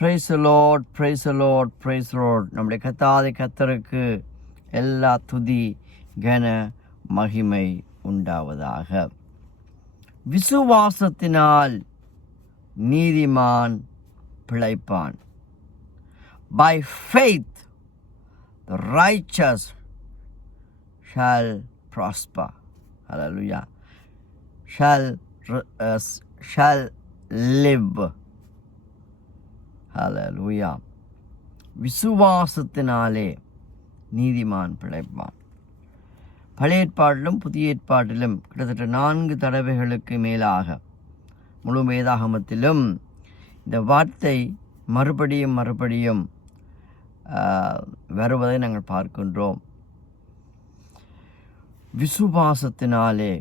Praise the Lord, praise the Lord, praise the Lord. நம்முடைய கர்த்தாதி கர்த்தருக்கு எல்லா துதி கன மகிமை உண்டாவதாக. விசுவாசத்தினால் நீதிமான் பிழைப்பான். By faith the righteous shall prosper. Hallelujah. Shall live. ஹல்லேலூயா. விசுவாசத்தினாலே நீதிமான் பிழைப்பான். பழைய ஏற்பாட்டிலும் புதிய ஏற்பாட்டிலும் கிட்டத்தட்ட 4 தடவைகளுக்கு மேலாக முழு வேதாகமத்திலும் இந்த வார்த்தை மறுபடியும் வருவதை நாங்கள் பார்க்கின்றோம். விசுவாசத்தினாலே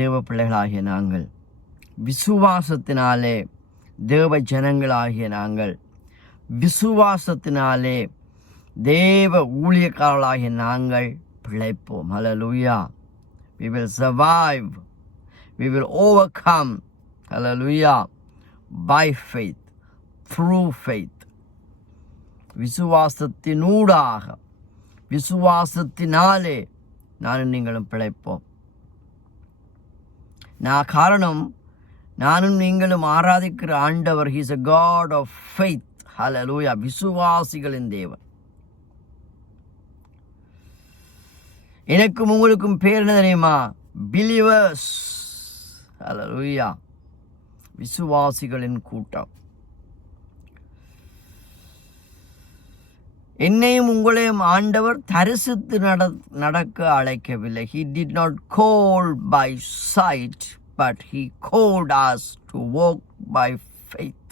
தேவ பிள்ளைகளாகிய நாங்கள், விசுவாசத்தினாலே தேவ ஜனங்களாகிய நாங்கள், விசுவாசத்தினாலே தேவ ஊழியக்காரர்களாகிய நாங்கள் பிழைப்போம். ஹல்லேலூயா. We will survive. We will overcome. Hallelujah. By faith. Through faith. விசுவாசத்தினூடாக, விசுவாசத்தினாலே நானும் நீங்களும் பிழைப்போம். காரணம், நானும் நீங்களும் ஆராதிக்கிற ஆண்டவர், he is a God of faith. Hallelujah. விசுவாசிகளின் தேவன். எனக்கும் உங்களுக்கும் பேர் என்ன தெரியுமா? Believers. Hallelujah. விசுவாசிகளின் கூட்டம். என்னையும் உங்களையும் ஆண்டவர் தரிசித்து நடக்க அழைக்கவில்லை. He did not call by sight, but he called us to walk by faith.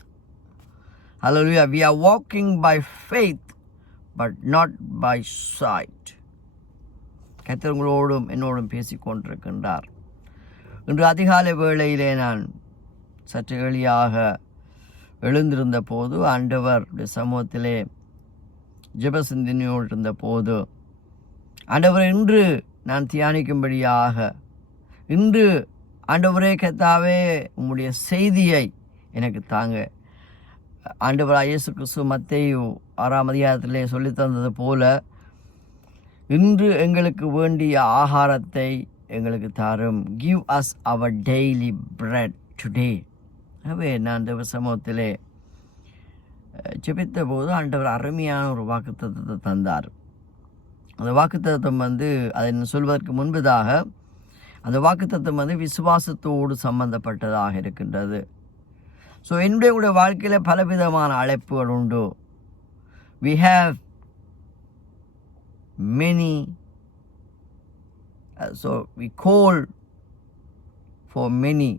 Hallelujah. We are walking by faith, but not by sight. கர்த்தர் உங்களோடும் என்னோடும் பேசிக்கொண்டிருக்கின்றார். இன்று அதிகாலை வேளையிலே நான் சற்று எளியாக எழுந்திருந்த போது, ஆண்டவர் சமூகத்திலே ஜெப சிந்தனையோடு இருந்த போது, ஆண்டவர் இன்று நான் தியானிக்கும்படியாக, இன்று ஆண்டவரே கர்த்தாவே உம்முடைய செய்தியை எனக்கு தாங்க. ஆண்டவராகிய இயேசு கிறிஸ்து மத்தேயு 6ஆம் அதிகாரத்திலே சொல்லித்தந்தது போல, இன்று எங்களுக்கு வேண்டிய ஆகாரத்தை எங்களுக்கு தாரும். Give us our daily bread today. ஆகவே நான் தேவ சமூகத்திலே ஜெபித்த போது ஆண்டவர் அருமையான ஒரு வாக்குத்தத்தத்தை தந்தார். அந்த வாக்குத்தத்தம் அதை சொல்வதற்கு முன்பதாக அந்த வாக்குத்தத்தம் விசுவாசத்தோடு சம்பந்தப்பட்டதாக இருக்கின்றது. ஸோ என்னுடைய வாழ்க்கையில் பலவிதமான அழைப்புகள் உண்டு. We have many, so we call for many.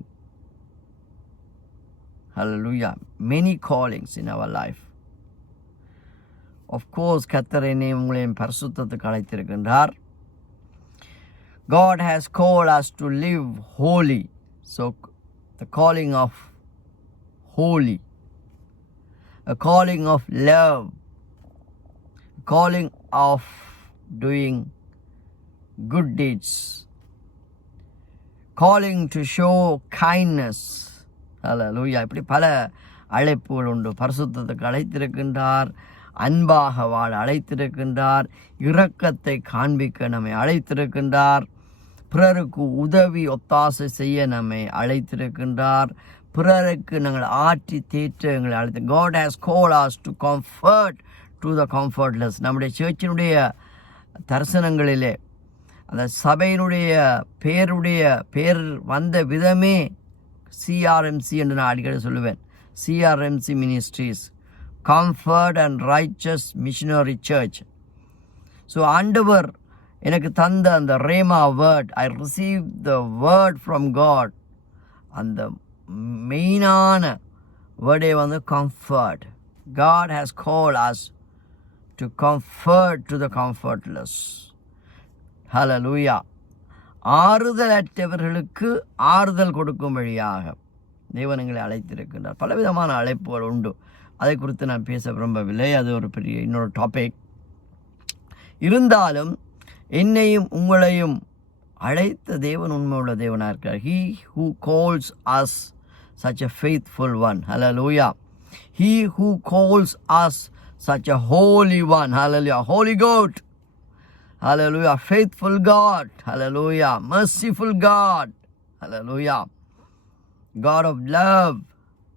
Hallelujah. Many callings in our life. Of course, கர்த்தர் என்னையும் உங்களையும் பரிசுத்தத்துக்கு அழைத்திருக்கின்றார். God has called us to live holy. So the calling of holy, a calling of love, a calling of doing good deeds, calling to show kindness. Hallelujah. இப்படி பல அழைப்புகள் உண்டு. பரிசுத்தத்துக்கு அழைத்திருக்கின்றார், அன்பாக வாழ அழைத்திருக்கின்றார், இரக்கத்தை காண்பிக்க நம்மை அழைத்திருக்கின்றார், பிறருக்கு உதவி ஒத்தாசை செய்ய நம்மை அழைத்திருக்கின்றார், பிறருக்கு நாங்கள் ஆற்றி தேற்ற எங்களை அழைத்து. God has called us to comfort to the comfortless. நம்முடைய சேர்ச்சினுடைய தரிசனங்களிலே அந்த சபையினுடைய பேர் வந்த விதமே CRMC என்று நான் அடிக்கடி சொல்லுவேன். CRMC Ministries, Comfort and Righteous Missionary Church. So ஆண்டவர் எனக்கு தந்த அந்த rhema word, I receive the word from God. அந்த மெயினான வேர்டே comfort. God has called us to comfort to the comfortless. Hallelujah. ஆறுதல் அற்றவர்களுக்கு ஆறுதல் கொடுக்கும் வழியாக தேவன் எங்களை அழைத்திருக்கின்றார். பலவிதமான அழைப்புகள் உண்டு. அதை குறித்து நான் பேச விரும்பவில்லை. அது ஒரு பெரிய இன்னொரு டாபிக். இருந்தாலும் என்னையும் உங்களையும் அழைத்த தேவன் உண்மையுள்ள தேவனாக இருக்கிறார். He who calls us such a faithful one. Hallelujah. He who calls us such a holy one, hallelujah, holy goat, hallelujah, faithful God, hallelujah, merciful God, hallelujah, God of love.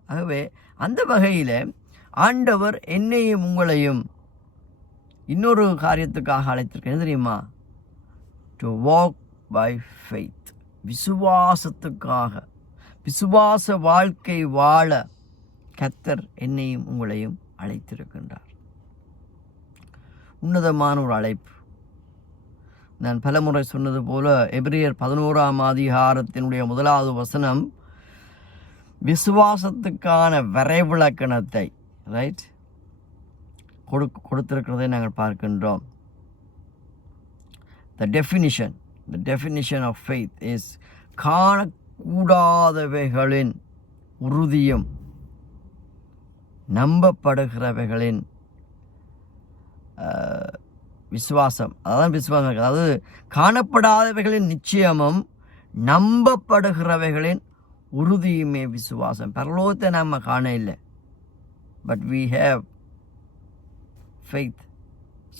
ஆகவே அந்த வகையில் ஆண்டவர் என்னையும் உங்களையும் இன்னொரு காரியத்துக்காக அழைத்திருக்கேன் தெரியுமா? டு வாக் பை ஃபெய்த், விசுவாசத்துக்காக, விசுவாச வாழ்க்கை வாழ கர்த்தர் என்னையும் உங்களையும் அழைத்திருக்கின்றார். உன்னதமான ஒரு அழைப்பு. நான் பலமுறை சொன்னது போல எபிரேயர் 11ஆம் அதிகாரத்தினுடைய 1வது வசனம் விசுவாசத்துக்கான வரைவிலக்கணத்தை ரைட் கொடுத்திருக்கிறதை நாங்கள் பார்க்கின்றோம். The definition of faith is காணக்கூடாதவைகளின் உறுதியும் நம்பப்படுகிறவைகளின் விசுவாசம். அதான் விசுவாசம். அதாவது காணப்படாதவைகளின் நிச்சயமும் நம்பப்படுகிறவைகளின் உறுதியுமே விசுவாசம். பரலோகத்தை நம்ம காண இல்லை, but we have faith.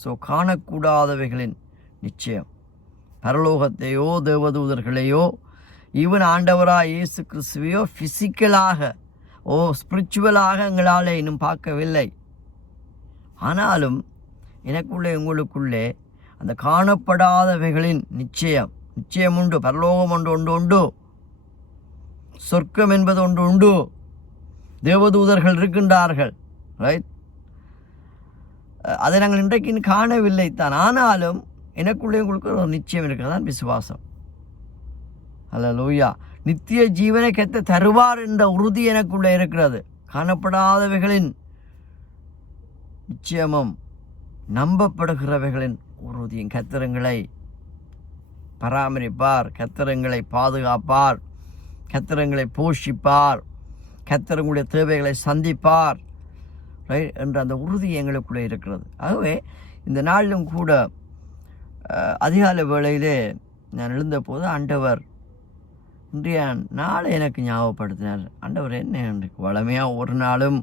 So காணக்கூடாதவைகளின் நிச்சயம், பரலோகத்தையோ தேவதூதர்களையோ ஈவன் ஆண்டவராக இயேசு கிறிஸ்துவையோ ஃபிசிக்கலாக ஸ்பிரிச்சுவலாக எங்களால் இன்னும் பார்க்கவில்லை. ஆனாலும் எனக்குள்ளே உங்களுக்குள்ளே அந்த காணப்படாதவைகளின் நிச்சயம் உண்டு. பரலோகம் ஒன்று உண்டு, சொர்க்கம் என்பது ஒன்று உண்டு, தேவதூதர்கள் இருக்கின்றார்கள், ரைட்? அதை நாங்கள் இன்றைக்கு காணவில்லை தான். ஆனாலும் எனக்குள்ளே உங்களுக்கு ஒரு நிச்சயம் இருக்கிறதான் விசுவாசம். அல்லேலூயா. நித்திய ஜீவனை கர்த்தர் தருவார் என்ற உறுதி எனக்குள்ளே இருக்கிறது. காணப்படாதவைகளின் நிச்சயமும் நம்பப்படுகிறவைகளின் உறுதியும். கர்த்தரங்களை பராமரிப்பார், கர்த்தரங்களை பாதுகாப்பார், கர்த்தரங்களை போஷிப்பார், கர்த்தரங்களுடைய தேவைகளை சந்திப்பார் என்ற அந்த உறுதி எங்களுக்குள்ளே இருக்கிறது. ஆகவே இந்த நாளிலும் கூட அதிகாலை வேளையிலே நான் எழுந்தபோது ஆண்டவர் இன்றைய நாளை எனக்கு ஞாபகப்படுத்தினார். ஆண்டவர் என்ன எனக்கு வளமையாக ஒரு நாளும்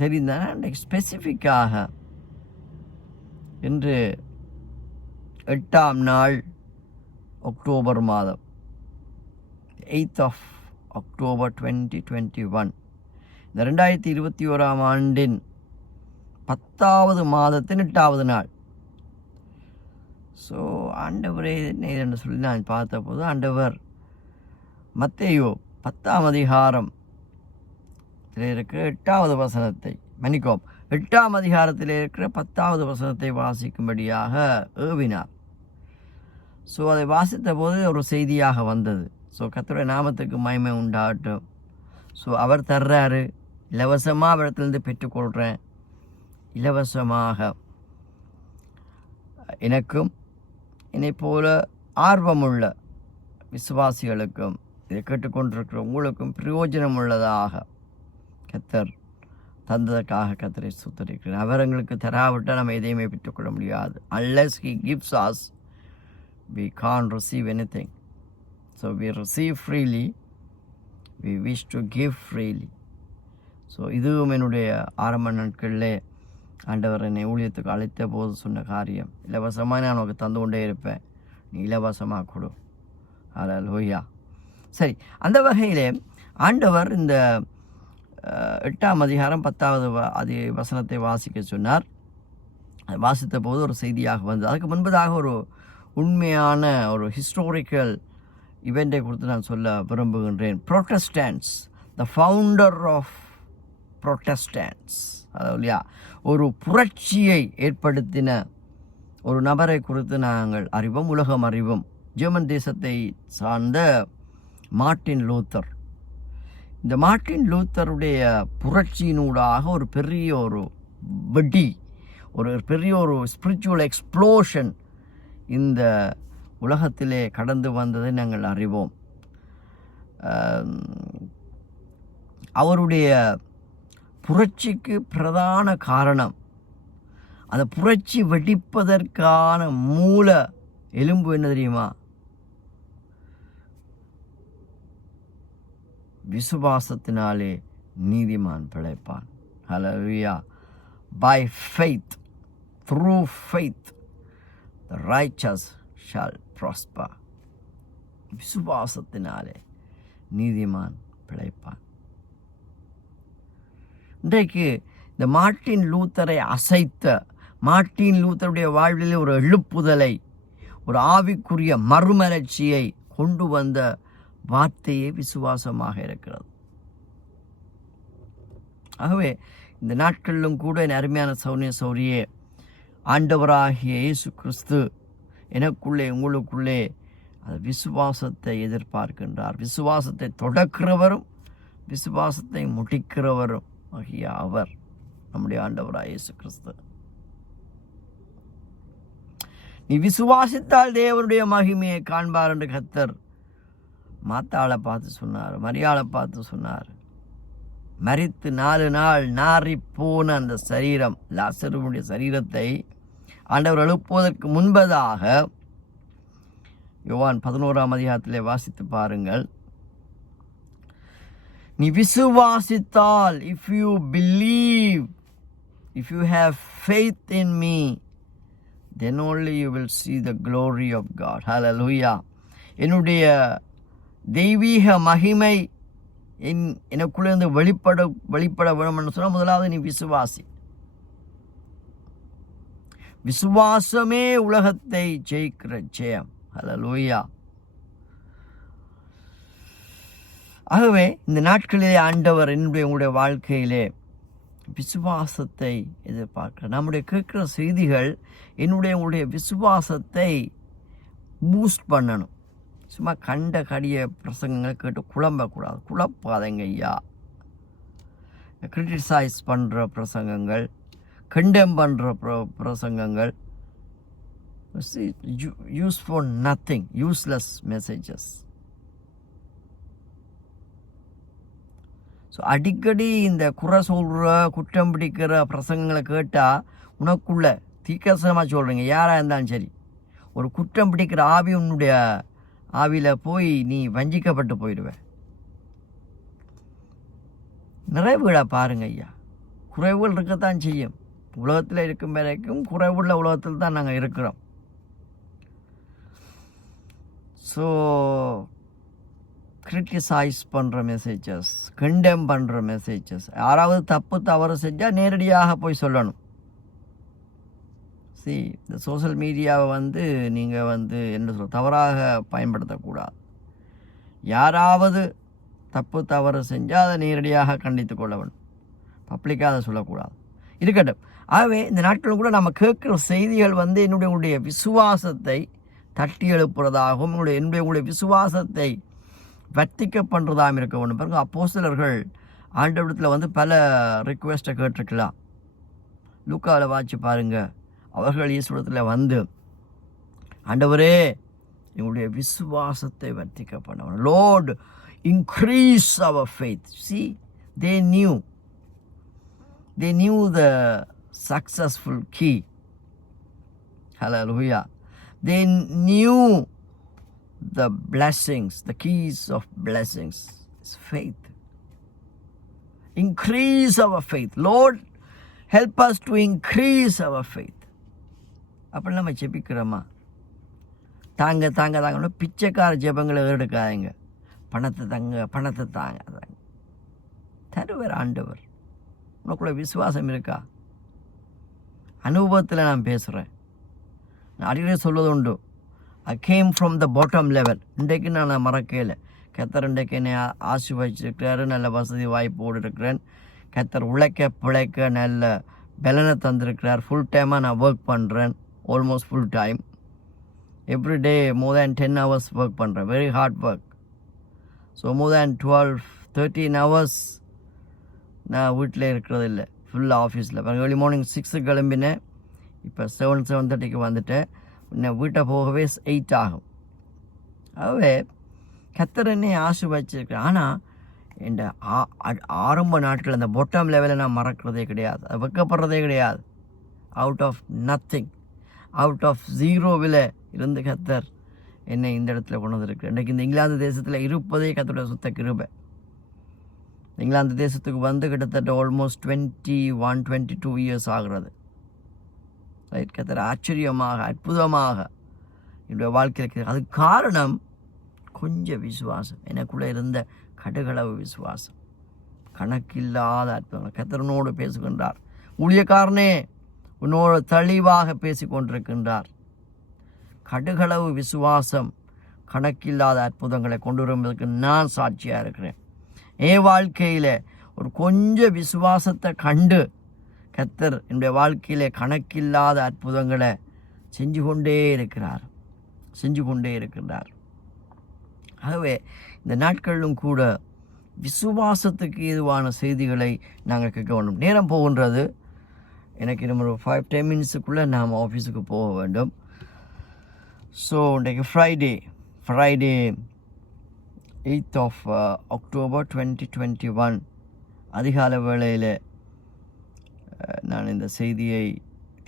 தெரிந்தால் அன்றைக்கு ஸ்பெசிஃபிக்காக இன்று 8ஆம் நாள் அக்டோபர் மாதம் 8th of October 2021, இந்த 2021ஆம் ஆண்டின் 10வது மாதத்தின் 8வது நாள். ஸோ ஆண்டவரே என்ன என்று சொல்லி நான் பார்த்த போது ஆண்டவர் மத்தேயு 10ஆம் அதிகாரம் இருக்கிற 8வது வசனத்தை 8ஆம் அதிகாரத்தில் இருக்கிற 10வது வசனத்தை வாசிக்கும்படியாக ஏவினார். ஸோ அதை வாசித்த போது ஒரு செய்தியாக வந்தது. ஸோ கர்த்தருடைய நாமத்துக்கு மகிமை உண்டாகட்டும். ஸோ அவர் தர்றாரு, இலவசமாக அவரிடத்துலேருந்து பெற்றுக்கொள்கிறேன். இலவசமாக எனக்கும் என்னை போல ஆர்வமுள்ள விசுவாசிகளுக்கும் இதை கேட்டுக்கொண்டிருக்கிற உங்களுக்கும் பிரயோஜனம் உள்ளதாக கர்த்தர் தந்ததற்காக கர்த்தரை ஸ்தோத்திரிக்கிறேன். அவர் எங்களுக்கு தராவிட்டால் நம்ம எதையுமே பெற்றுக்கொள்ள முடியாது. Unless he gives us, we can't receive anything. So we receive freely, we wish to give freely. So இதுவும் என்னுடைய ஆரம்ப நாட்களிலே ஆண்டவர் என்னை ஊழியத்துக்கு அழைத்த போது சொன்ன காரியம். இலவசமாக நான் உனக்கு தந்து கொண்டே இருப்பேன், நீ இலவசமாக கொடு. அல்லேலூயா. சரி, அந்த வகையிலே ஆண்டவர் இந்த 8ஆம் அதிகாரம் 10வது வசனத்தை வாசிக்க சொன்னார். வாசித்த போது ஒரு செய்தியாக வந்தது. அதுக்கு முன்பதாக ஒரு உண்மையான ஒரு ஹிஸ்டாரிக்கல் இவெண்ட்டை குறித்து நான் சொல்ல விரும்புகின்றேன். ப்ரொட்டஸ்டன்ட்ஸ், த ஃபவுண்டர் ஆஃப் ப்ரொட்டஸ்டன்ட்ஸ், இல்லையா, ஒரு புரட்சியை ஏற்படுத்தின ஒரு நபரை குறித்து நாங்கள் அறிவோம், உலகம் அறிவோம். ஜெர்மன் தேசத்தை சார்ந்த மார்ட்டின் லூத்தர். இந்த மார்ட்டின் லூத்தருடைய புரட்சியினூடாக ஒரு பெரிய ஒரு வெடி, ஒரு பெரிய ஒரு ஸ்பிரிச்சுவல் எக்ஸ்ப்ளோஷன் இந்த உலகத்திலே கடந்து வந்ததை நாங்கள் அறிவோம். அவருடைய புரட்சிக்கு பிரதான காரணம், அந்த புரட்சி வெடிப்பதற்கான மூல எலும்பு என்ன தெரியுமா? விசுவாசத்தினாலே நீதிமான் பிழைப்பான். ஹல்லேலூயா. By faith, through faith, the righteous shall prosper. விசுவாசத்தினாலே நீதிமான் பிழைப்பான். இன்றைக்கு இந்த மார்ட்டின் லூத்தரை அசைத்த, மார்ட்டின் லூத்தருடைய வாழ்விலே ஒரு எழுப்புதலை, ஒரு ஆவிக்குரிய மறுமலர்ச்சியை கொண்டு வந்த வார்த்தையே விசுவாசமாக இருக்கிறது. ஆகவே இந்த நாட்களிலும் கூட என் அருமையான சௌரியே, ஆண்டவராகிய இயேசு கிறிஸ்து எனக்குள்ளே உங்களுக்குள்ளே அந்த விசுவாசத்தை எதிர்பார்க்கின்றார். விசுவாசத்தை தொடக்கிறவரும் விசுவாசத்தை முடிக்கிறவரும் ஆகிய அவர் நம்முடைய ஆண்டவராகிய இயேசு கிறிஸ்து. நீ விசுவாசித்தால் தேவனுடைய மகிமையை காண்பார் என்று கர்த்தர் மாத்தாளை பார்த்து சொன்னார், மரியாளை பார்த்து சொன்னார். மரித்து 4 நாள் நாறி போன அந்த சரீரம், லாசருடைய சரீரத்தை ஆண்டவர் எழுப்புவதற்கு முன்பதாக யோவான் 11ஆம் அதிகாரத்திலே வாசித்து பாருங்கள். நீ விசுவாசித்தால், if you believe, if you have faith in me, then only you will see the glory of God. Hallelujah. என்னுடைய தெய்வீக மகிமை எனக்குள்ளேருந்து வெளிப்பட வேணும்னு சொன்னால் முதலாவது நீ விசுவாசி. விசுவாசமே உலகத்தை ஜெயிக்கிற ஜெயம். ஹல்லேலூயா. ஆகவே இந்த நாட்களிலே ஆண்டவர் என்னுடைய உங்களுடைய வாழ்க்கையிலே விசுவாசத்தை எதிர்பார்க்கிறார். நம்முடைய கேட்கிற செய்திகள் உங்களுடைய விசுவாசத்தை பூஸ்ட் பண்ணணும். சும்மா கண்ட கடிய பிரசங்கங்கள் கேட்டு குழம்பக்கூடாது. குழப்பாதங்க ஐயா. கிரிட்டிசைஸ் பண்ணுற பிரசங்கங்கள், கண்டெம் பண்ணுற பிரசங்கங்கள், use for nothing, useless messages. So அடிக்கடி இந்த குறை சொல்கிற, குற்றம் பிடிக்கிற பிரசங்கங்களை கேட்டால் உனக்குள்ள தீக்கசமாக சொல்கிறீங்க, யாராக இருந்தாலும் சரி, ஒரு குற்றம் பிடிக்கிற ஆவி உன்னுடைய ஆவியில் போய் நீ வஞ்சிக்கப்பட்டு போயிடுவேன். நிறைவுகளை பாருங்க ஐயா. குறைவுகள் இருக்கத்தான் செய்யும். உலகத்தில் இருக்கும் வரைக்கும் குறைவுள்ள உலகத்தில் தான் நாங்கள் இருக்கிறோம். ஸோ கிரிட்டிசைஸ் பண்ணுற மெசேஜஸ், கண்டெம் பண்ணுற மெசேஜஸ், யாராவது தவறு செஞ்சால் நேரடியாக போய் சொல்லணும். இந்த சோஷியல் மீடியாவை நீங்கள் என்ன சொல்ல தவறாக பயன்படுத்தக்கூடாது. யாராவது தவறு செஞ்சால் அதை நேரடியாக கண்டித்து கொள்ள வேண்டும். பப்ளிக்காக அதை சொல்லக்கூடாது. இருக்கட்டும். ஆகவே இந்த நாட்களில் கூட நம்ம கேட்குற செய்திகள் என்னுடைய விசுவாசத்தை தட்டி எழுப்புறதாகவும் என்னுடைய விசுவாசத்தை வர்த்திக்க பண்ணுறதாகவும் இருக்க வேண்டும். பாருங்க, அப்போஸ்தலர்கள் ஆண்டவரிடத்தில் பல ரிக்வெஸ்ட்டை கேட்டிருக்கலாம். லூக்காவில் வாட்சி பாருங்கள். அவர்கள் இயேசுவிடத்தில் ஆண்டவரே எங்களுடைய விசுவாசத்தை வர்த்திக்க பண்ணணும். Lord, increase our faith. See, they knew the successful key. Hallelujah. They knew the blessings, the keys of blessings is faith. Increase our faith. Lord, help us to increase our faith. அப்படி நம்ம ஜெபிக்கிறோமா? தாங்க பிச்சைக்கார ஜெபங்களை எடுக்காதீங்க. பணத்தை தாங்க தருவார் ஆண்டவர். உனக்குள்ள விசுவாசம் இருக்கா? அனுபவத்தில் நான் பேசுகிறேன். நான் அடிக்கடி சொல்வது உண்டு, I came from the bottom level. இன்றைக்கு நான் மறக்கல. கர்த்தர் இன்றைக்கு என்னை ஆசீர்வதிச்சிருக்கிறாரு. நல்ல வசதி வாய்ப்போடு இருக்கிறேன். கர்த்தர் உழைக்க பிழைக்க நல்ல பலனை தந்திருக்கிறார். ஃபுல் டைமாக நான் ஒர்க் பண்ணுறேன். Almost full time. Every day more than 10 hours work பண்ணுறேன். Very hard work. So more than 12-13 hours நான் வீட்டில் இருக்கிறது இல்லை. ஃபுல் ஆஃபீஸில். ஏர்லி மார்னிங் 6 கிளம்பினேன். இப்போ 7-7:30 வந்துட்டேன். இன்னும் வீட்டை போகவே 8 ஆகும். ஆகவே கர்த்தர் என்னை ஆசீர்வதிச்சிருக்கிறேன். ஆனால் என் ஆரம்ப நாட்கள் அந்த பொட்டம் லெவலில் நான் மறக்கிறதே கிடையாது. அது வெக்கப்படுறதே கிடையாது. Out of nothing, out of ஜீரோவில் இருந்து கர்த்தர் என்னை இந்த இடத்துல கொண்டு வந்திருக்கிறேன். இன்றைக்கு இந்த இங்கிலாந்து தேசத்தில் இருப்பதே கர்த்தருடைய சுத்த கிருபை. இங்கிலாந்து தேசத்துக்கு வந்து கிட்டத்தட்ட ஆல்மோஸ்ட் 22 இயர்ஸ் ஆகிறது. ரைட், கத்தர் ஆச்சரியமாக அற்புதமாக என்னுடைய வாழ்க்கையில் அதுக்கு காரணம் கொஞ்சம் விசுவாசம், எனக்குள்ளே இருந்த கடுகளவு விசுவாசம். கணக்கில்லாத அற்புதங்கள் கத்தரனோடு பேசுகின்றார். ஊழியக்காரனே உன்னோடு தெளிவாக பேசிக்கொண்டிருக்கின்றார். கடுகளவு விசுவாசம் கணக்கில்லாத அற்புதங்களை கொண்டு வருவதற்கு நான் சாட்சியாக இருக்கிறேன். என் வாழ்க்கையில் ஒரு கொஞ்சம் விசுவாசத்தை கண்டு கத்தர் என்னுடைய வாழ்க்கையில் கணக்கில்லாத அற்புதங்களை செஞ்சு கொண்டே இருக்கின்றார். ஆகவே இந்த நாட்களிலும் கூட விசுவாசத்துக்கு ஏதுவான செய்திகளை நாங்கள் கேட்க வேண்டும். நேரம் போகின்றது. எனக்கு இன்னும் ஒரு 5-10 மினிட்ஸுக்குள்ளே நாம் ஆஃபீஸுக்கு போக வேண்டும். ஸோ இன்றைக்கு ஃப்ரைடே 8th of October 2021 அதிகால வேளையில் நான் இந்த செய்தியை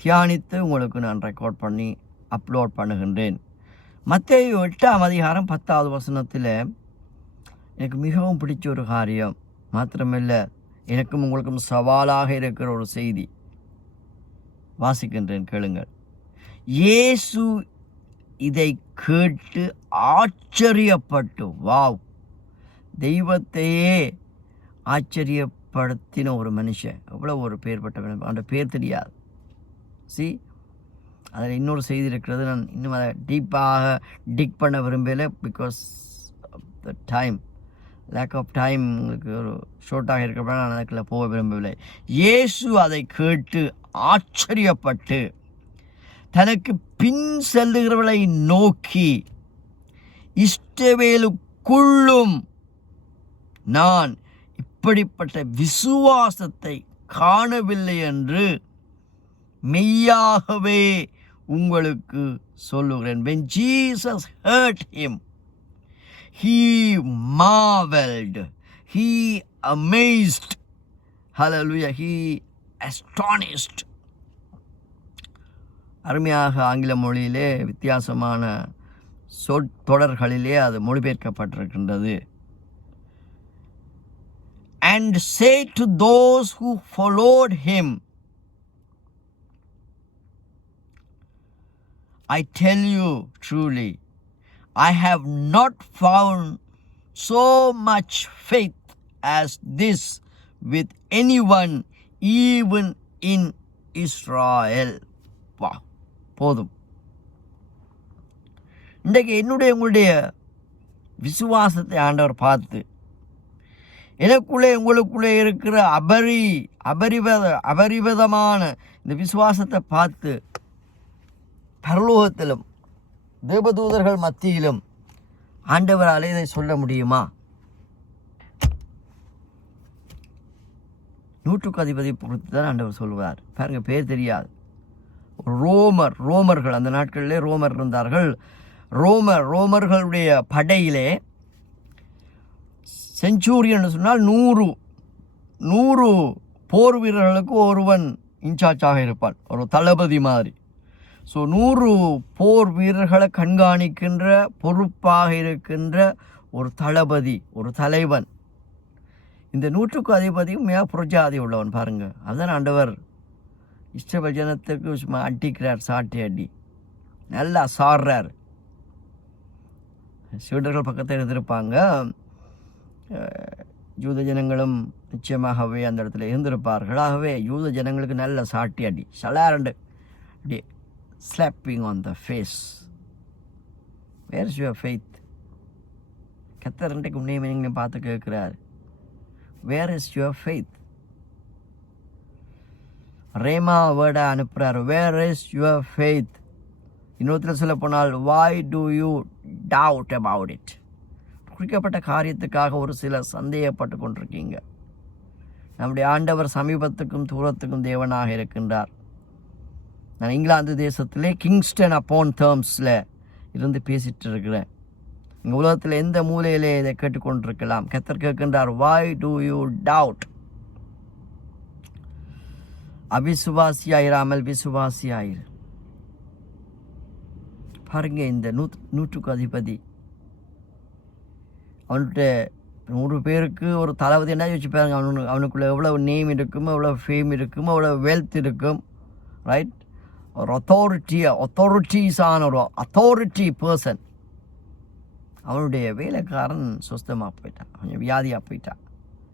தியானித்து உங்களுக்கு நான் ரெக்கார்ட் பண்ணி அப்லோட் பண்ணுகின்றேன். மத்தேயு 8ஆம் அதிகாரம் 10வது வசனத்தில் எனக்கு மிகவும் பிடிச்ச ஒரு காரியம், மாத்திரமில்லை எனக்கும் உங்களுக்கும் சவாலாக இருக்கிற ஒரு செய்தி வாசிக்கின்றேன், கேளுங்கள். இயேசு இதை கேட்டு ஆச்சரியப்பட்டு, வாவ், தெய்வத்தையே ஆச்சரியப்படுத்தின ஒரு மனுஷன், எவ்வளோ ஒரு பேர் பட்ட, அந்த பேர் தெரியாது. அதில் இன்னொரு செய்தி இருக்கிறது. நான் இன்னும் அதை டீப்பாக டிக் பண்ண விரும்பலை, because of the time, lack of time, உங்களுக்கு ஒரு ஷார்ட்டாக இருக்கிறப்ப நான் அதுக்குள்ள போக விரும்பவில்லை. இயேசு அதை கேட்டு ஆச்சரியப்பட்டு தனக்கு பின் செல்லுகிறவர்களை நோக்கி, இஸ்ரவேலுக்குள்ளும் நான் இப்படிப்பட்ட விசுவாசத்தை காணவில்லை என்று மெய்யாகவே உங்களுக்கு சொல்லுகிறேன். When Jesus heard him, he marveled, he amazed, hallelujah, he astonished. அருமையாக ஆங்கில மொழியிலே வித்தியாசமான சொற்றொடர்களிலே அது மொழிபெயர்க்கப்பட்டிருக்கின்றது. And say to those who followed him, I tell you truly, I have not found so much faith as this with anyone, even in Israel. Wow, போதும். இன்றைக்கு உங்களுடைய விசுவாசத்தை ஆண்டவர் பார்த்து, எனக்குள்ளே உங்களுக்குள்ளே இருக்கிற அபரிவிதமான இந்த விசுவாசத்தை பார்த்து பரலோகத்திலும் தேவதூதர்கள் மத்தியிலும் ஆண்டவரால் இதை சொல்ல முடியுமா? 100க்கு அதிபதி பொறுத்து தான் ஆண்டவர் சொல்லுவார். பாருங்க, பேர் தெரியாது. ரோமர்கள், அந்த நாட்களிலே ரோமர் இருந்தார்கள். ரோமர்களுடைய படையிலே செஞ்சூரியன் சொன்னால் 100 போர் வீரர்களுக்கு ஒருவன் இன்சார்ஜாக இருப்பான், ஒரு தளபதி மாதிரி. ஸோ 100 போர் வீரர்களை கண்காணிக்கின்ற பொறுப்பாக இருக்கின்ற ஒரு தளபதி, ஒரு தலைவன். இந்த 100க்கு அதிபதியும் மிக புரஜாதி உள்ளவன். பாருங்க, அதுதான் ஆண்டவர் இஸ்ரவேல் ஜனத்துக்கு சும்மா அடிக்கிறார், சாட்டி அடி நல்லா சாடுறார். சீடர்கள் பக்கத்தில் இருந்திருப்பாங்க, யூத ஜனங்களும் நிச்சயமாகவே அந்த இடத்துல இருந்திருப்பார்கள். ஆகவே யூத ஜனங்களுக்கு நல்ல சாட்டி அடி, சலாரண்டு அப்படி slapping on the face. Where is your faith? கர்த்தர் இன்றைக்கு உன்னையும் பார்த்து கேட்கிறார், where is your faith? Rhema வேர்டை அனுப்புகிறார், வேர் இஸ் யுவர் ஃபெய்த்? இன்னொருத்தர் சொல்ல போனால், why do you doubt about it? குறிக்கப்பட்ட காரியத்துக்காக ஒரு சிலர் சந்தேகப்பட்டு கொண்டிருக்கீங்க. நம்முடைய ஆண்டவர் சமீபத்துக்கும் தூரத்துக்கும் தேவனாக இருக்கின்றார். நான் இங்கிலாந்து தேசத்திலே கிங்ஸ்டன் அப்பான் தேர்ம்ஸில் இருந்து பேசிட்டு இருக்கிறேன். இங்கே உலகத்தில் எந்த மூலையிலே இதை கேட்டுக்கொண்டிருக்கலாம். கர்த்தர் கேட்கின்றார், why do you doubt? அவிசுவாசியாயிராமல் விசுவாசியாயிரு. பாருங்க, இந்த 100க்கு அதிபதி அவனுடைய 100 பேருக்கு ஒரு தளபதி என்ன யோசிச்சு பாருங்க, அவனுக்குள்ளே எவ்வளோ நேம் இருக்கும், எவ்வளோ ஃபேம் இருக்கும், எவ்வளோ வெல்த் இருக்கும், ரைட்? ஒரு அத்தாரிட்டிஸான ஒரு அத்தாரிட்டி பர்சன். அவனுடைய வேலைக்காரன் சுஸ்தமாக போயிட்டான், கொஞ்சம் வியாதியாக போயிட்டான்.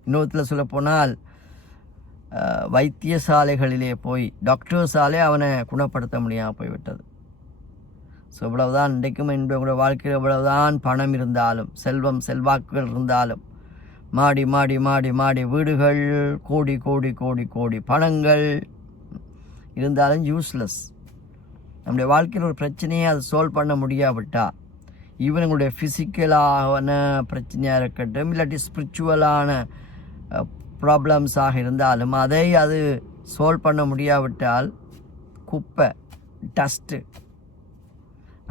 இன்னொருத்தில் சொல்ல போனால் வைத்தியசாலைகளிலே போய் டாக்டர்ஸாலே அவனை குணப்படுத்த முடியாமல் போய்விட்டது. ஸோ இவ்வளவுதான் இன்றைக்கும் என்னுடைய வாழ்க்கையில் எவ்வளவுதான் பணம் இருந்தாலும், செல்வாக்குகள் இருந்தாலும், மாடி மாடி மாடி மாடி வீடுகள், கோடி கோடி கோடி கோடி பணங்கள் இருந்தாலும் யூஸ்லெஸ். நம்முடைய வாழ்க்கையில் ஒரு பிரச்சனையை அதை சால்வ் பண்ண முடியாவிட்டால், ஈவன் எங்களுடைய ஃபிசிக்கலான பிரச்சனையாக இருக்கட்டும், இல்லாட்டி ஸ்பிரிச்சுவலான ப்ராப்ளம்ஸாக இருந்தாலும் அது சால்வ் பண்ண முடியாவிட்டால் குப்பை, டஸ்ட்டு,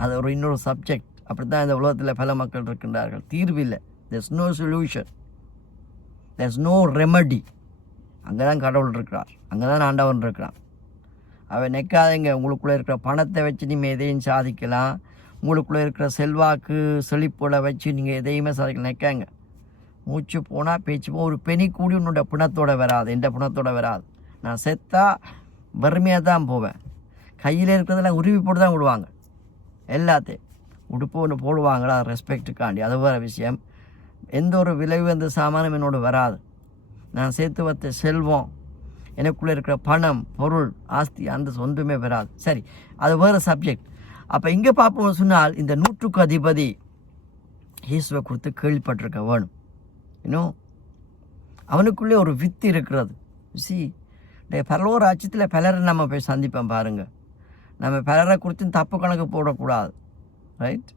அது ஒரு இன்னொரு சப்ஜெக்ட். அப்படி தான் இந்த உலகத்தில் பல மக்கள் இருக்கின்றார்கள். தீர்வில்லை, there's no solution, there's no remedy. அங்கே தான் கடவுள் இருக்கிறார், அங்கே தான் ஆண்டவன் இருக்கிறான். அவன் நிற்காதீங்க. உங்களுக்குள்ளே இருக்கிற பணத்தை வச்சு நீங்கள் எதையும் சாதிக்கலாம், உங்களுக்குள்ளே இருக்கிற செல்வாக்கு செழிப்போட வச்சு நீங்கள் எதையுமே சாதிக்கலாம். நிற்காங்க. மூச்சு போனால் பேச்சு போ. ஒரு பெனி கூடி உன்னோட பிணத்தோடு வராது, எந்த பிணத்தோடு வராது. நான் செத்தா வறுமையாக தான் போவேன். கையில் இருக்கிறதெல்லாம் உருவி போட்டு தான் விடுவாங்க. எல்லாத்தையும் உடுப்பு ஒன்று போடுவாங்களா ரெஸ்பெக்டுக்காண்டி, அது வேறு விஷயம். எந்த ஒரு விலை வந்த சாமானும் என்னோட வராது. நான் சேர்த்து வைத்த செல்வம், எனக்குள்ளே இருக்கிற பணம், பொருள், ஆஸ்தி, அந்த ஒன்றுமே வராது. சரி, அது வேறு சப்ஜெக்ட். அப்போ இங்கே பார்ப்போம் சொன்னால், இந்த 100க்கு அதிபதி இயேசுவை குறித்து கேள்விப்பட்டிருக்க வேணும். இன்னும் அவனுக்குள்ளே ஒரு வித்து இருக்கிறது. பரலோக ராஜ்யத்தில் பலரை நம்ம போய் சந்திப்போம் பாருங்கள். நம்ம பலரை குறித்தும் தப்பு கணக்கு போடக்கூடாது, ரைட்?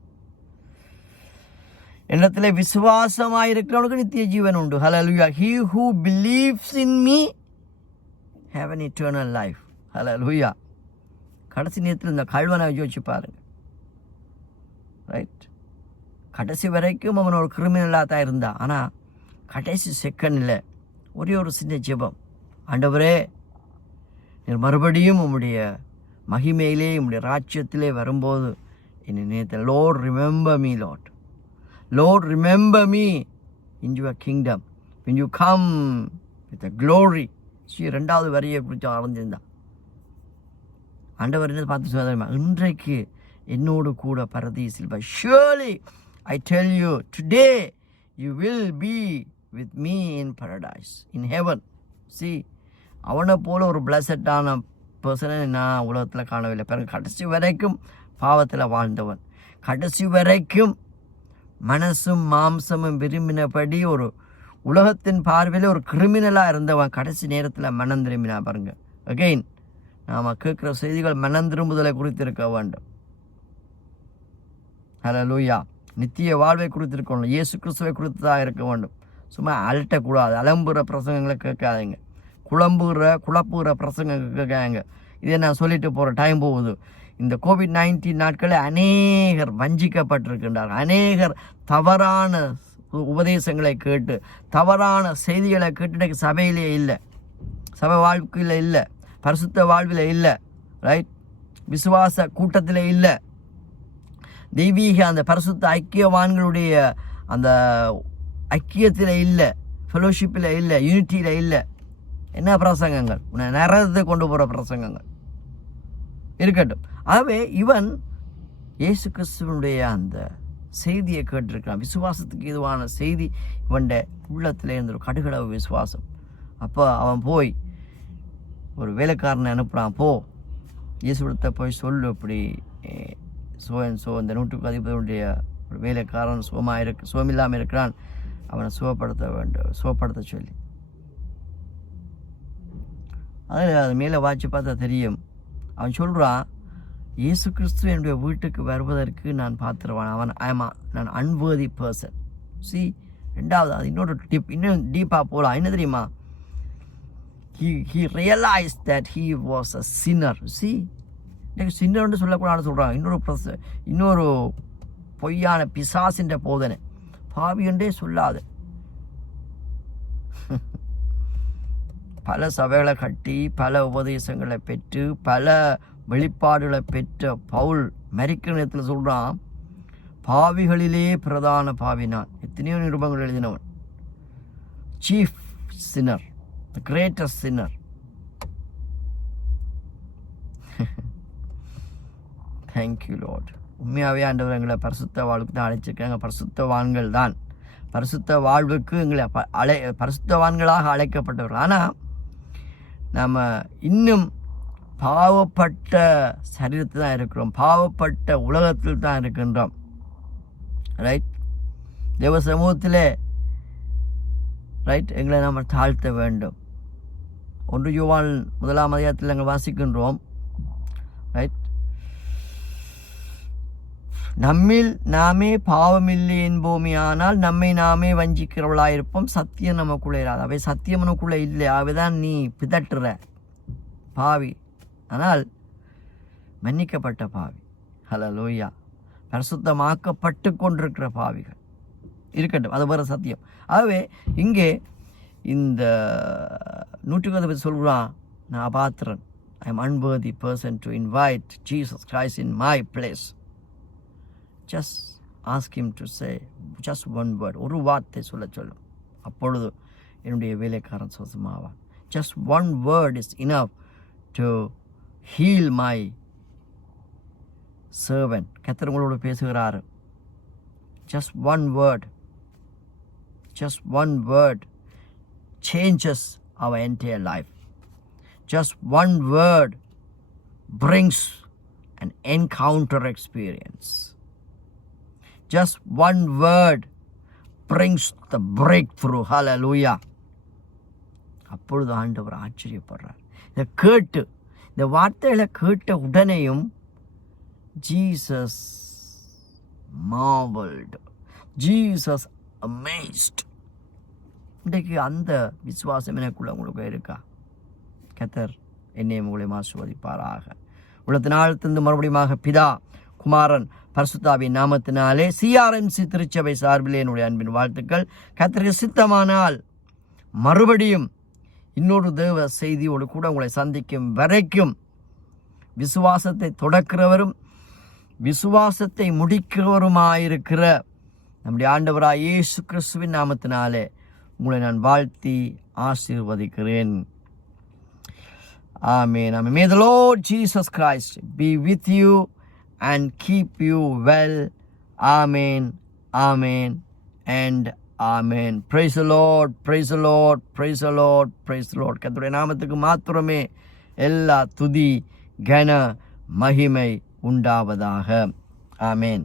என்னத்தில் விசுவாசமாக இருக்கிறவனுக்கு நித்திய ஜீவன் உண்டு. ஹல்லேலூயா. He who believes in me have an eternal life. ஹல்லேலூயா. கடைசி நேரத்தில் இந்த கல்வனை யோசிச்சு பாருங்க, ரைட்? கடைசி வரைக்கும் அவன் ஒரு கிரிமினலாக தான் இருந்தான். ஆனால் கடைசி செகண்டில் ஒரே ஒரு சின்ன ஜெபம், ஆண்டவரே நீர் மறுபடியும் உம்முடைய மகிமையிலே உம்முடைய ராஜ்யத்திலே வரும்போது என்னை நினைத்த, Lord remember me, Lord remember me in your kingdom when you come with the glory. ரெண்டாவது வரியை குறித்து அறிஞ்சிருந்தான். ஆண்டவர் என்ன பார்த்து சொல்ல, இன்றைக்கு என்னோடு கூட பரதீசில், surely I tell you today you will be with me in paradise, in heaven. அவனை போல ஒரு பிளஸட்டான பர்சனை நான் உலகத்தில் காணவில்லை. பிறகு கடைசி வரைக்கும் பாவத்தில் வாழ்ந்தவன், கடைசி வரைக்கும் மனசும் மாம்சமும் விரும்பினபடி ஒரு உலகத்தின் பார்வையில் ஒரு கிரிமினலாக இருந்தவன், கடைசி நேரத்தில் மனம் திரும்பினா பாருங்க. அகெயின் நாம் கேட்குற செய்திகள் மனம் திரும்புதலை குறித்து இருக்க வேண்டும். ஹல்லேலூயா. நித்திய வாழ்வை குறித்திருக்கணும், இயேசு கிறிஸ்துவை குறித்து தான் இருக்க வேண்டும். சும்மா அலட்டக்கூடாது, அலம்புற பிரசங்கங்களை கேட்காதீங்க, குழப்புகிற பிரசங்க கேட்காங்க. இதை நான் சொல்லிட்டு போகிற டைம் போகுது. இந்த COVID-19 நாட்களில் அநேகர் வஞ்சிக்கப்பட்டிருக்கின்றார்கள். அநேகர் தவறான உபதேசங்களை கேட்டு, தவறான செய்திகளை கேட்டு சபையிலே இல்லை, சபை வாழ்க்கையில் இல்லை, பரிசுத்த வாழ்வில் இல்லை, ரைட்? விசுவாச கூட்டத்தில் இல்லை, தெய்வீக அந்த பரிசுத்த ஐக்கியவான்களுடைய அந்த ஐக்கியத்தில் இல்லை, ஃபெலோஷிப்பில் இல்லை, யூனிட்டியில் இல்லை. என்ன பிரசங்கங்கள்? உன்னை நரகத்தை கொண்டு போகிற பிரசங்கங்கள் இருக்கட்டும். ஆகவே இவன் இயேசு கிறிஸ்துவனுடைய அந்த செய்தியை கேட்டிருக்கான். விசுவாசத்துக்கு இதுவான செய்தி இவன் உள்ளத்தில் இருந்த ஒரு கடுகளவு விசுவாசம். அப்போ அவன் போய் ஒரு வேலைக்காரனை அனுப்புகிறான், போ இயேசுவிடத்தை போய் சொல்லு, இப்படி இந்த 100க்கு அதிபதியுடைய ஒரு வேலைக்காரன் சுகமில்லாமல் இருக்கிறான், அவனை சுகப்படுத்த சொல்லி. அது மேலே வாட்சி பார்த்தா தெரியும். அவன் சொல்கிறான், இயேசு கிறிஸ்து என்னுடைய வீட்டுக்கு வருவதற்கு நான் பார்த்துருவான், நான் அன்வர்தி பர்சன். ரெண்டாவது அது இன்னொரு டிப், இன்னும் டீப்பாக போகலாம். என்ன தெரியுமா? he realized that he was a sinner. சின்னர்னு சொல்லக்கூடாது சொல்கிறாங்க. இன்னொரு பொய்யான பிசாசின்ற போதனை, பாவியன்றே சொல்லாது. பல சபைகளை கட்டி, பல உபதேசங்களை பெற்று, பல வெளிப்பாடுகளை பெற்ற பவுல் மரிக்கிற நேரத்தில் சொல்கிறான், பாவிகளிலே பிரதான பாவி நான். எத்தனையோ நிருபங்கள் எழுதினவன், chief sinner, the greatest sinner. Thank you, Lord. உண்மையாகவே ஆண்டவர் எங்களை பரிசுத்த வாழ்வுக்கு தான் அழைச்சிருக்காங்க. பரிசுத்தவான்கள் தான், பரிசுத்த வாழ்வுக்கு எங்களை பரிசுத்தவான்களாக அழைக்கப்பட்டவர்கள். ஆனால் நம்ம இன்னும் பாவப்பட்ட சரீரத்தில் தான் இருக்கிறோம், பாவப்பட்ட உலகத்தில் தான் இருக்கின்றோம். ரைட், தேவ சமூகத்திலே ரைட் எங்களை நம்ம தாழ்த்த வேண்டும். 1 யோவான் 1 அதிகாரத்தில் நாங்கள் வாசிக்கின்றோம். ரைட், நம்மில் நாமே பாவமில்லை என்போமையானால் நம்மை நாமே வஞ்சிக்கிறவளாயிருப்போம், சத்தியம் நமக்குள்ளே இராது. அவை சத்தியம் நமக்குள்ளே இல்லை, அவைதான் நீ பிதற்றுற பாவி, ஆனால் மன்னிக்கப்பட்ட பாவி. ஹல்லேலூயா. பரிசுத்தமாக்கப்பட்டு கொண்டிருக்கிற பாவிகள் இருக்கட்டும், அது வேறு சத்தியம். ஆகவே இங்கே இந்த 120 பற்றி சொல்கிறான், நான் அபாத்திரன், I am unworthy person to invite Jesus Christ in my place. Just ask him to say just one word, ஒரு வார்த்தை சொல்லும், அப்பொழுது என்னுடைய வேலைக்காரன் சுத்தமாவான். Just one word is enough to heal my servant. கர்த்தர் உங்களோடு பேசுகிறார். Just one word, just one word changes our entire life. Just one word brings an encounter experience. Just one word brings the breakthrough. Hallelujah. அப்பொழுது ஆண்டவர் ஆச்சரியப்படுறார். இதை கேட்டு, இந்த வார்த்தைகளை கேட்ட உடனேயும் Jesus marveled, Jesus amazed. இன்றைக்கு அந்த விசுவாசம் எனக்குள்ள உங்களுக்கு இருக்கா? கர்த்தர் என்னையும் உங்களை ஆசீர்வதிப்பாராக. உள்ளத்தினால் தந்து மறுபடியும் பிதா, குமாரன், பரிசுத்தாவின் நாமத்தினாலே CRMC திருச்சபை சார்பிலே என்னுடைய அன்பின் வாழ்த்துக்கள். கர்த்தருக்கு சித்தமானால் மறுபடியும் இன்னொரு தேவ செய்தியோடு கூட உங்களை சந்திக்கும் வரைக்கும் விசுவாசத்தை தொடக்கிறவரும் விசுவாசத்தை முடிக்கிறவருமாயிருக்கிற நம்முடைய ஆண்டவராய் இயேசு கிறிஸ்துவின் நாமத்தினாலே உங்களை நான் வாழ்த்தி ஆசீர்வதிக்கிறேன். Amen. Amen. May the Lord Jesus Christ be with you and keep you well. Amen. Amen. And Amen. Praise the Lord. Praise the Lord. Praise the Lord. Praise the Lord. கர்த்தருடைய நாமத்துக்கு மாத்திரமே எல்லா துதி கன மகிமை உண்டாவதாக. ஆமென்.